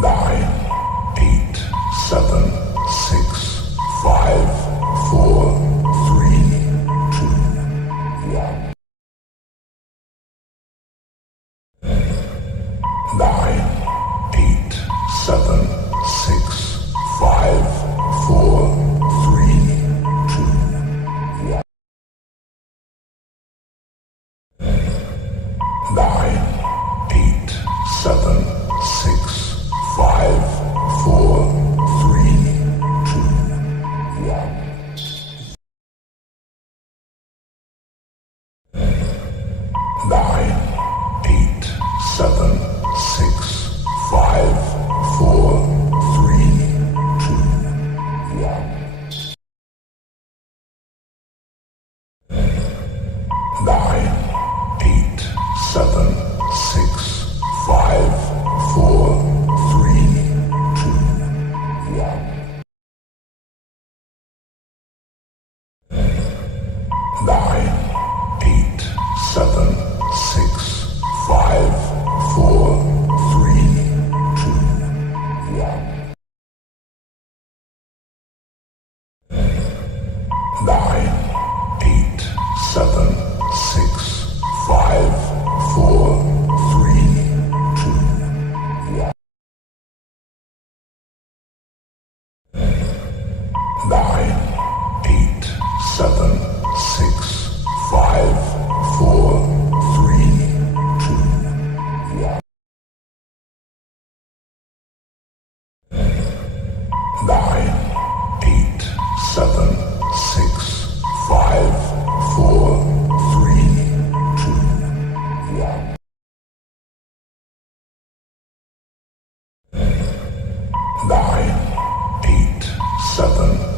Nine, eight, seven, six, five, four, three, two, one. Nine, eight, seven, six, five, four, three, two, one. Nine, eight, seven, six, five, four, three, two, one. Nine, eight, seven, six, five, four, three, two, one. Nine, eight, seven, six, five, four, three, two, one. Nine, eight, seven, six, five, four, three, two, one. Nine, eight, seven, six, five, four, three, two, one. Nine, eight, seven, six, five, four, three, two, one. Nine, eight, seven, six, five, four, three, two, one. Nine, eight, seven,